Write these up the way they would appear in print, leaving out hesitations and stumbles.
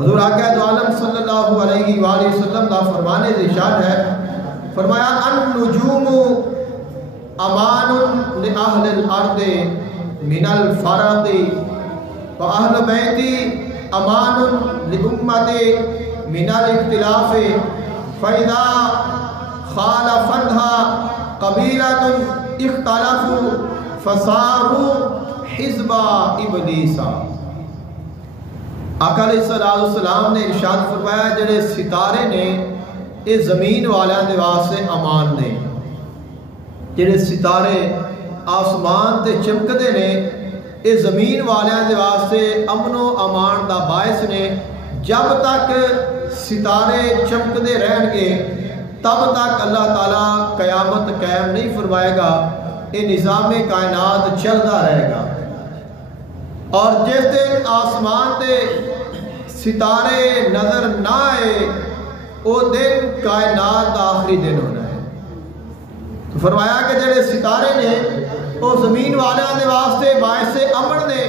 حضور آقا دو عالم صلی اللہ علیہ وآلہ وسلم کا فرمانے سے ارشاد ہے، فرمایا النجوم امان لأہل الارض من الفرق واہل بیتی امان لامت من الاختلاف فاذا خالفتها قبیلۃ اختلفوا فصاروا حزب ابلیس۔ آقا علیہ السلام نے ارشاد فرمایا جڑے ستارے نے یہ زمین والیاں دے واسطے امان نے، جڑے ستارے آسمان تے چمکدے نے یہ زمین والیاں دے واسطے امن و امان دا باعث نے۔ جب تک ستارے چمکدے رہن گے تب تک اللہ تعالیٰ قیامت قائم نہیں فرمائے گا، یہ نظام کائنات چلتا رہے گا۔ اور جس دن آسمان تے ستارے نظر نہ آئے وہ دن کائنات کا آخری دن ہونا ہے۔ تو فرمایا کہ جڑے ستارے نے وہ زمین والیاں دے واسطے باعث امن نے،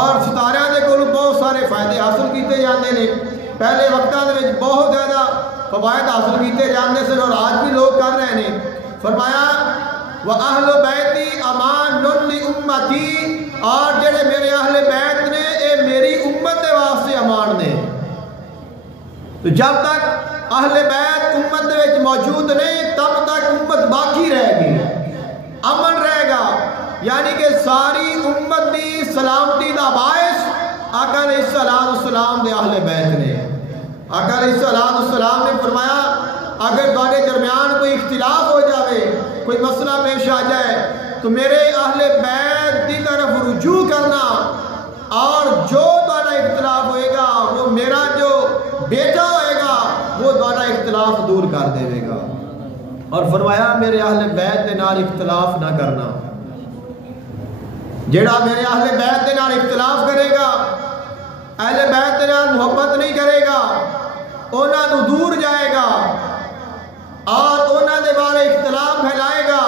اور ستاریاں دے کول بہت سارے فائدے حاصل کیتے جاندے نے۔ پہلے وقتاں دے وچ بہت زیادہ فوائد حاصل کیتے جاندے سن اور آج بھی لوگ کر رہے ہیں۔ فرمایا وَأَهْلُ بَيْتِ أَمَانٌ لِأُمَّتِي، اور جڑے میرے اہل بیت نے اے میری امت دے واسطے امان نے۔ تو جب تک اہل بیت امت دے وچ موجود نہیں تب تک امت باقی رہے گی، امن رہے گا، یعنی کہ ساری امت دی سلامتی دا باعث آقا علیہ السلام دے اہل بیت نے۔ آقا علیہ السلام نے فرمایا اگر تمہارے درمیان کوئی اختلاف ہو جائے، کوئی مسئلہ پیش آ جائے تو میرے اہل بیت کی طرف رجوع کرنا، اور جو تمہارا اختلاف ہوئے گا وہ میرا جو بیٹا ہوئے گا وہ تمہارا اختلاف دور کر دے گا۔ اور فرمایا میرے اہل بیت کے نال اختلاف نہ کرنا، جڑا میرے اہل بیت کے نال اختلاف کرے گا، اہل بیت کے نال محبت نہیں کرے گا، انہاں تو دور جائے گا اور انہاں دے بارے اختلاف پھیلائے گا۔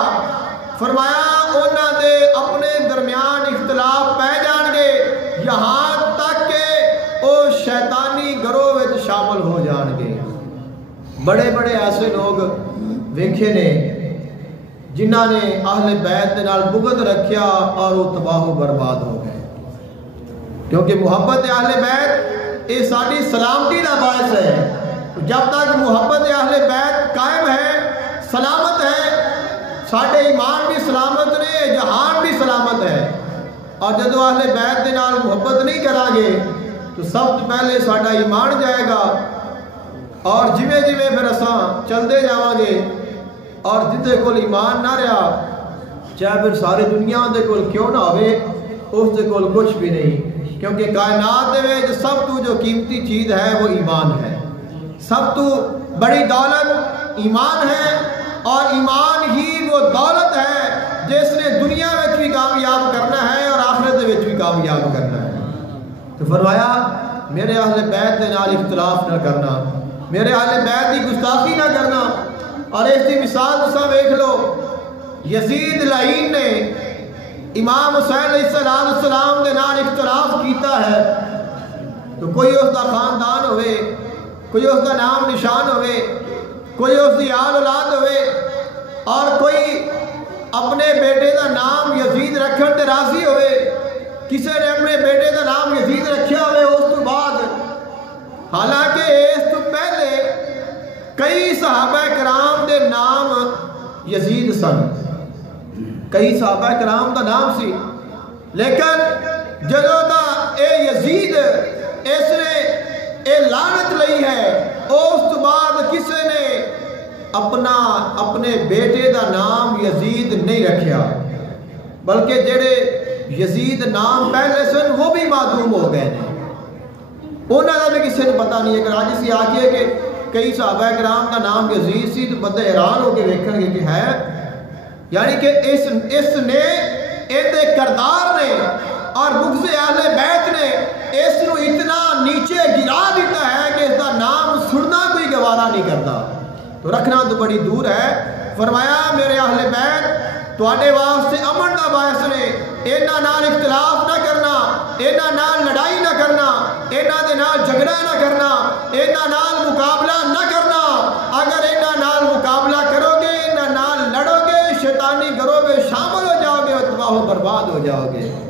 فرمایا انہاں دے اپنے درمیان اختلاف پہ جان گے، یہاں تک کہ وہ شیطانی گروہ وچ شامل ہو جان گے۔ بڑے بڑے ایسے لوگ ویکھے نے جنہاں نے اہل بیت دے نال بغض رکھیا اور وہ تباہ و برباد ہو گئے، کیونکہ محبت اہل بیت یہ ساری سلامتی کا باعث ہے۔ جب تک محبت اہل بیت قائم ہے، سلامت ہے، ساڈے ایمان بھی سلامت نے، جہان بھی سلامت ہے۔ اور جب اہل بیت دے نال محبت نہیں کریں گے تو سب تو پہلے ساڈا ایمان جائے گا، اور جویں جویں پھر اساں چلتے جاواں گے، اور جتے کول ایمان نہ رہا چاہے پھر ساری دنیا دے کول کیوں نہ ہوئے اس دے کول کچھ بھی نہیں، کیونکہ کائنات دے وچ سب تو جو قیمتی چیز ہے وہ ایمان ہے۔ سب تو بڑی دولت ایمان ہے، اور ایمان ہی وہ دولت ہے جس نے دنیا میں بھی کامیاب کرنا ہے اور آخرت میں بھی کامیاب کرنا ہے۔ تو فرمایا میرے اہل بیت دے نال اختلاف نہ کرنا، میرے اہل بیت کی گستاخی نہ کرنا۔ اور اس کی مثال تساں ویکھ لو، یزید لعین نے امام حسین علیہ السلام دے نال اختلاف کیتا ہے، تو کوئی اس کا خاندان ہوئے، کوئی اس کا نام نشان ہوئے، کوئی اس کی آل اولاد ہوئے، اور کوئی اپنے بیٹے کا نام یزید رکھن تے راضی ہوئے، کسی نے اپنے بیٹے کا نام یزید رکھیا ہوئے اس تو بعد، حالانکہ اس تو پہلے کئی صحابہ کرام دے نام یزید سن، کئی صحابہ کرام دا نام سی، لیکن جدوں دا اے یزید اس نے اے لعنت لئی ہے، اس تو بعد کسی نے اپنے بیٹے دا نام یزید نہیں رکھیا، بلکہ جڑے یزید نام پہلے سن وہ بھی معدوم ہو گئے ہیں، انہوں نے بھی کسی نے پتہ نہیں ہے۔ اگر آج اسی آگے کہ کئی صحابہ کرام کا نام یزید سی تو بندے حیران ہو کے دیکھیں گے کہ ہے، یعنی کہ اس نے ایدے کردار نے اور بغض اہل بیت نے اس نو اتنا نیچے گرا دیتا ہے کہ اس کا نام سننا کوئی گوارا نہیں کرتا، تو رکھنا تو بڑی دور ہے۔ فرمایا میرے اہل بیت تواڈے واسطے امن دا باعث نے، انہاں نال اختلاف نہ کرنا، انہاں نال لڑائی نہ کرنا، انہاں دے نال جھگڑا نہ کرنا۔ انہاں نال مقابلہ نہ کرنا. اگر انہاں نال مقابلہ کرو گے، انہاں نال لڑو گے، شیطانی گروہ میں شامل ہو جاؤ گے اور تباہ و برباد ہو جاؤ گے.